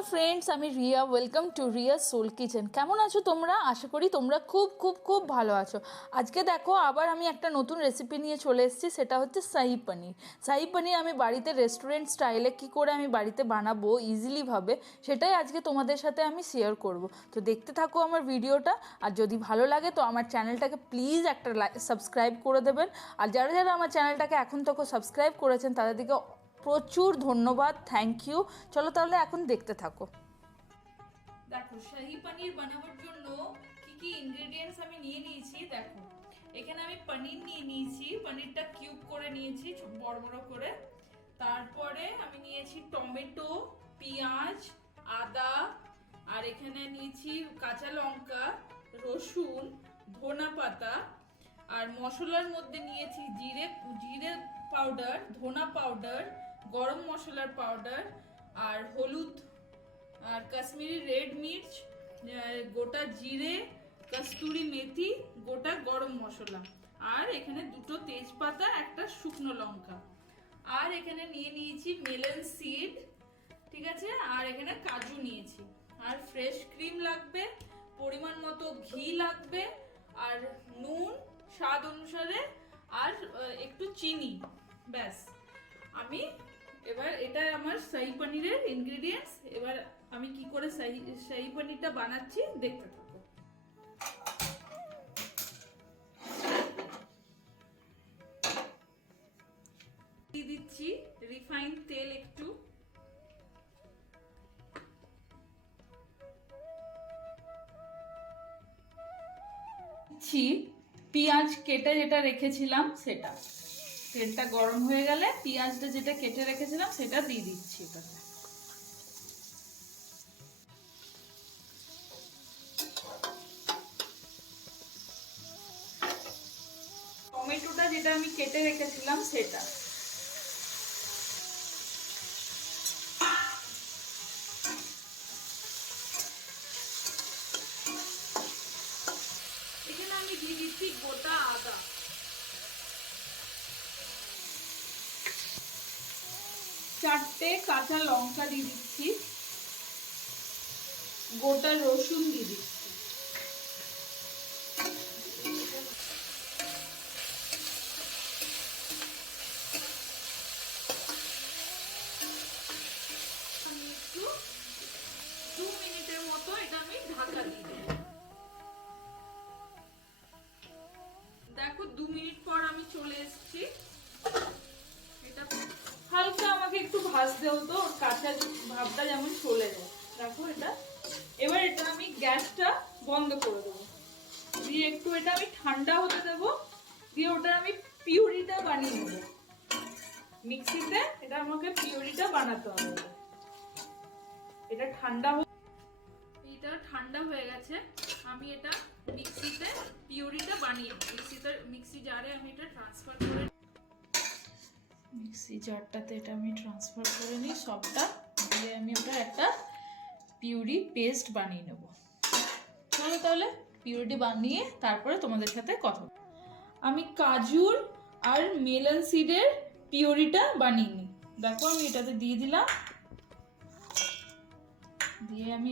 Hello friends, আমি Riya. Welcome to Riya soul kitchen. কেমন আছো তোমরা? আশা করি তোমরা খুব খুব খুব ভালো আছো। আজকে দেখো আবার আমি একটা নতুন রেসিপি নিয়ে চলে এসেছি, সেটা হচ্ছে শাহি পনির। শাহি পনির আমি বাড়িতে রেস্টুরেন্ট স্টাইলে কী করে আমি বাড়িতে বানাবো ইজিলিভাবে, সেটাই আজকে তোমাদের সাথে আমি শেয়ার করব। তো দেখতে থাকো আমার ভিডিওটা, আর যদি ভালো লাগে তো আমার চ্যানেলটাকে প্লিজ একটা সাবস্ক্রাইব করে দেবেন। আর যারা যারা আমার চ্যানেলটাকে এখন থেকে সাবস্ক্রাইব করেছেন তাদের দিকে প্রচুর ধন্যবাদ, থ্যাংক ইউ। চলো তাহলে এখন দেখতে থাকো। দেখো শাহি পনির বানাবার জন্য কি কি ইনগ্রেডিয়েন্টস আমি নিয়ে নিয়েছি। দেখো এখানে আমি পনির নিয়ে নিয়েছি, পনিরটা কিউব করে নিয়েছি বড় বড় করে। তারপরে আমি নিয়েছি টমেটো, পেঁয়াজ, আদা, আর এখানে নিয়েছি কাঁচা লঙ্কা, রসুন, ধনা পাতা, আর মশলার মধ্যে নিয়েছি জিরে জিরে পাউডার, ধনা পাউডার, গরম মশলার পাউডার, আর হলুদ, আর কাশ্মীরি রেড মির্চ, গোটা জিরে, কস্তুরি মেথি, গোটা গরম মশলা, আর এখানে দুটো তেজপাতা, একটা শুকনো লঙ্কা, আর এখানে নিয়ে নিয়েছি মেলন সিড, ঠিক আছে, আর এখানে কাজু নিয়েছি, আর ফ্রেশ ক্রিম লাগবে, পরিমাণ মতো ঘি লাগবে, আর নুন স্বাদ অনুসারে, আর একটু চিনি। ব্যাস, আমি এবার এটা আমার শাহি পনিরের ইনগ্রেডিয়েন্টস। এবার আমি কি করে শাহি পনিরটা বানাচ্ছি দেখতে থাকো। দিয়ে দিচ্ছি রিফাইন্ড তেল একটু, পেঁয়াজ কেটে যেটা রেখেছিলাম সেটা। তেলটা গরম হয়ে গেলে পেঁয়াজটা যেটা কেটে রেখেছিলাম সেটা দিয়ে দিচ্ছি এটাতে। টমেটোটা যেটা আমি কেটে রেখেছিলাম সেটা। এখানে আমি দিয়ে দিচ্ছি গোটা আদা, চারটে কাঁচা লঙ্কা দিয়ে দিচ্ছি, গোটা রসুন দিয়ে দিচ্ছি, আমি একটু 2 মিনিটের মতো এটা আমি ঢাকা দিয়ে দেব। দেখো 2 মিনিট পর আমি চলে এসেছি। এটা হালকা আমাকে একটু ভাজতে হতো, কাঁচা ভাবটা যেমন চলে যায়। দেখো এটা, এবার এটা আমি গ্যাসটা বন্ধ করে দেবো, দিয়ে একটু এটা আমি ঠান্ডা হতে দেবো, দিয়ে ওটা আমি পিউরিটা বানিয়ে নেবো মিক্সিতে। এটা আমাকে পিউরিটা বানাতে হবে। এটা ঠান্ডা হয়ে গেছে, আমি এটা মিক্সিতে পিউরিটা বানিয়ে মিক্সি জারে আমি এটা ট্রান্সফার করে মিক্সি জারটাতে এটা আমি ট্রান্সফার করে নিই সবটা, দিয়ে আমি ওটা একটা পিউরি পেস্ট বানিয়ে নেব। চলো তাহলে পিউরিটি বানিয়ে তারপরে তোমাদের সাথে কথা। আমি কাজুর আর মেলন সিডের পিউরিটা বানিয়ে নিই। দেখো আমি এটাতে দিয়ে দিলাম, দিয়ে আমি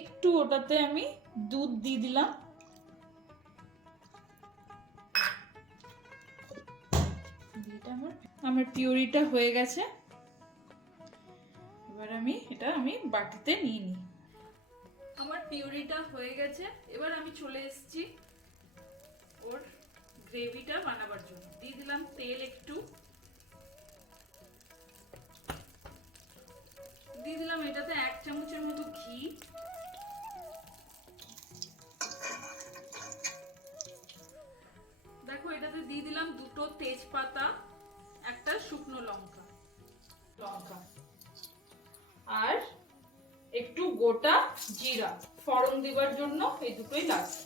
একটু ওটাতে আমি দুধ দিয়ে দিলাম। আমার পিউরিটা হয়ে গেছে। এবার আমি বাটিতে নিয়ে নিই। আমার পিউরিটা হয়ে গেছে। এবার আমি চলে এসেছি ওর গ্রেভিটা বানাবার জন্য। দিয়ে দিলাম তেল একটু, দিয়ে দিলাম এটাতে 1 চামচের মতো ঘি, দেখো এটাতে দিয়ে দিলাম দুটো তেজপাতা, একটা শুকনো লঙ্কা, আর একটু গোটা জিরা ফোড়ন দেবার জন্য। এই দুটোই লাগবে।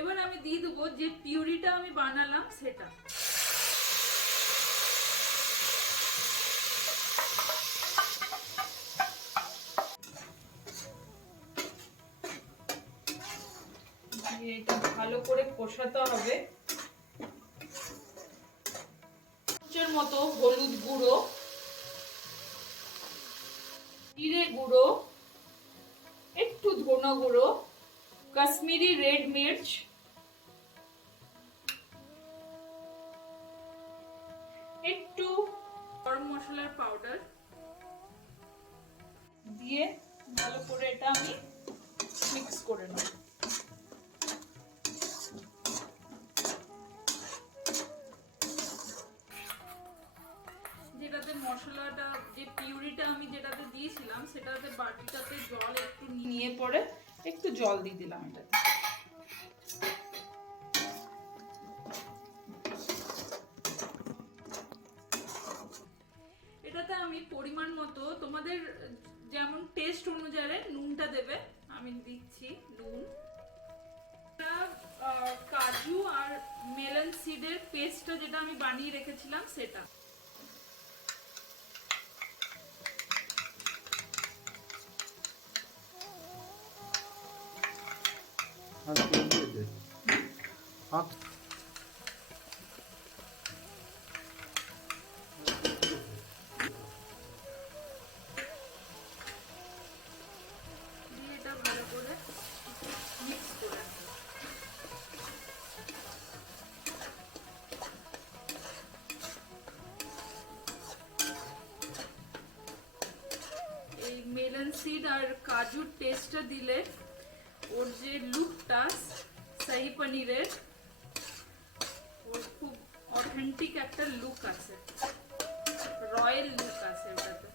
এবার আমি দিয়ে দেবো যে পিউরিটা আমি বানালাম সেটা। এটা ভালো করে কষাতে হবে। চামচের মতো হলুদ গুঁড়ো, জিরে গুঁড়ো, একটু ধনে গুঁড়ো, কাশ্মীরি রেড মির্চ, একটু গরম মশলার পাউডার দিয়ে ভালো করে এটা আমি মিক্স করে নেব। যেটাতে মশলাটা, যে পিউরিটা আমি যেটাতে দিয়েছিলাম সেটাতে বাটিটাতে জল একটু নিয়ে পরে একটু জল দিয়ে দিলাম এটাতে। এটাতে আমি পরিমাণ মতো তোমাদের যেমন টেস্ট অনুযায়ী নুনটা দেবে, আমি দিচ্ছি নুন। কাজু আর মেলন সিডের পেস্টটা যেটা আমি বানিয়ে রেখেছিলাম সেটা। ভালো করে মিক্স করে এই মেলন সিড আর কাজুর টেস্টটা দিলে ওর যে লুকটা শাহি পনিরের, ওর খুব অথেন্টিক একটা লুক আছে, রয়্যাল লুক আছে ওটাতে।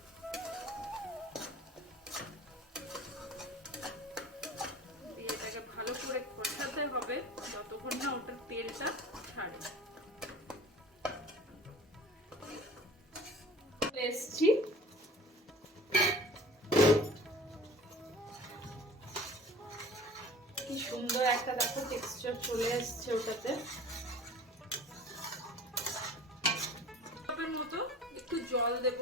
এটাকে ভালো করে কষাতে হবে যতক্ষণ না ওটার তেলটা ছাড়ে। এসছি কি সুন্দর একটা দেখো টেক্সচার চলে এসছে ওটাতে। মতো একটু জল দেব,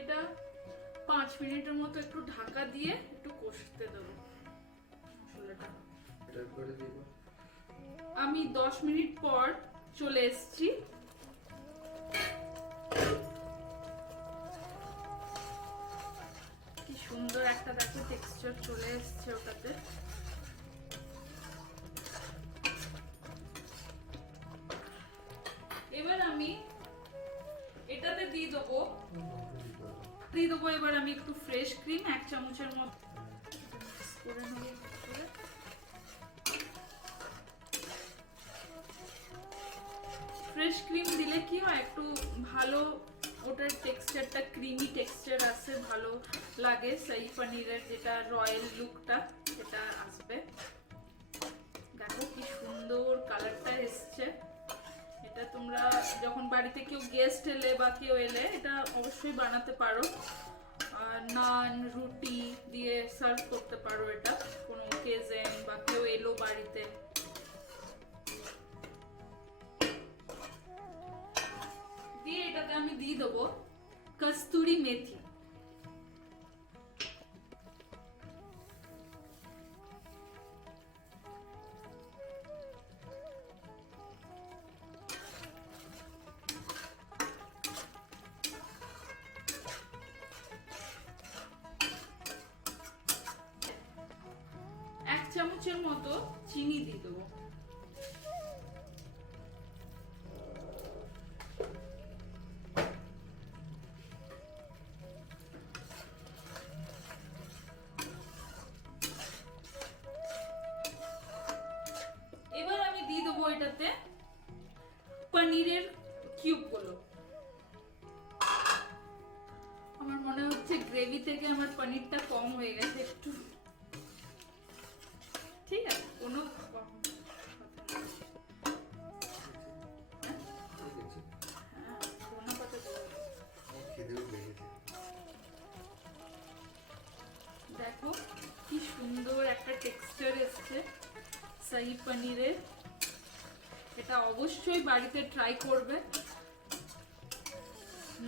এটা 5 মিনিটের মতো একটু ঢাকা দিয়ে একটু কষতে দেবো মশলাটা। আমি 10 মিনিট পর চলে এসেছি। কি সুন্দর একটা দেখো টেক্সচার চলে এসছে ওটাতে। এবার আমি এটাতে দিয়ে দেবো এবার আমি একটু ফ্রেশ ক্রিম 1 চামচের মতো করে নেব। ফ্রেশ ক্রিম দিলে কি হয়, একটু ভালো ওটার টেক্সচারটা ক্রিমি টেক্সচার আসে, ভালো লাগে। শাহি পনিরের যেটা রয়্যাল লুকটা সেটা আসবে। দেখো কি সুন্দর কালারটা এসছে। এটা তোমরা যখন বাড়িতে কেউ গেস্ট এলে বা কেউ এলে এটা অবশ্যই বানাতে পারো, নান রুটি দিয়ে সার্ভ করতে পারো। এটা কোনো ওকেজন বা কেউ এলো বাড়িতে। দিয়ে এটাতে আমি দিয়ে দেবো কস্তুরি মেথি। এক চামচের মতো চিনি দিয়ে দেবো। এবার আমি দিয়ে দেবো এটাতে পনিরের কিউবগুলো। আমার মনে হচ্ছে গ্রেভি থেকে আমার পনিরটা কম হয়ে গেছে একটু। ঠিক আছে, কোনো দেখো কি সুন্দর একটা টেক্সচার এসছে শাহি পনিরের। এটা অবশ্যই বাড়িতে ট্রাই করবে।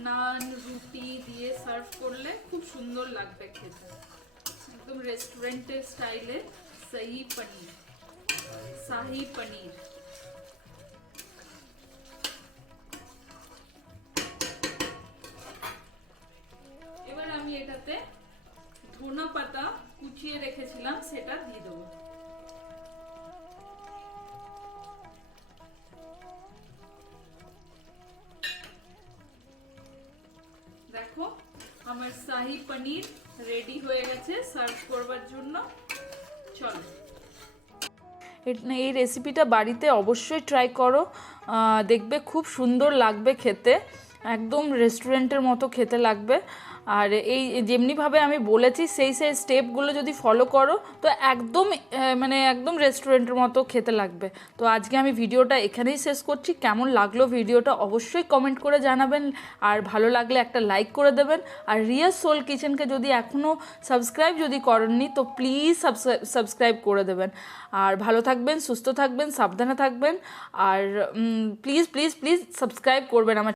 নান রুটি দিয়ে সার্ভ করলে খুব সুন্দর লাগবে খেতে, একদম রেস্টুরেন্টের স্টাইলে। শাহি পনির, শাহি পনির। এবার আমি এটাতে ধনে পাতা কুচিয়ে রেখেছিলাম সেটা দিয়ে দেবো। দেখো আমার শাহি পনির রেডি হয়ে গেছে সার্ভ করবার জন্য। চলো, এই রেসিপিটা বাড়িতে অবশ্যই ট্রাই করো, দেখবে খুব সুন্দর লাগবে খেতে, একদম রেস্টুরেন্টের মতো খেতে লাগবে। আর এই যেমনিভাবে আমি বলেছি সেই স্টেপগুলো যদি ফলো করো তো একদম মানে একদম রেস্টুরেন্টের মতো খেতে লাগবে। তো আজকে আমি ভিডিওটা এখানেই শেষ করছি। কেমন লাগলো ভিডিওটা অবশ্যই কমেন্ট করে জানাবেন, আর ভালো লাগলে একটা লাইক করে দেবেন। আর রিয়া সোল কিচেনকে যদি এখনও সাবস্ক্রাইব যদি করেননি তো প্লিজ সাবস্ক্রাইব করে দেবেন। আর ভালো থাকবেন, সুস্থ থাকবেন, সাবধানে থাকবেন। আর প্লিজ প্লিজ প্লিজ সাবস্ক্রাইব করবেন আমার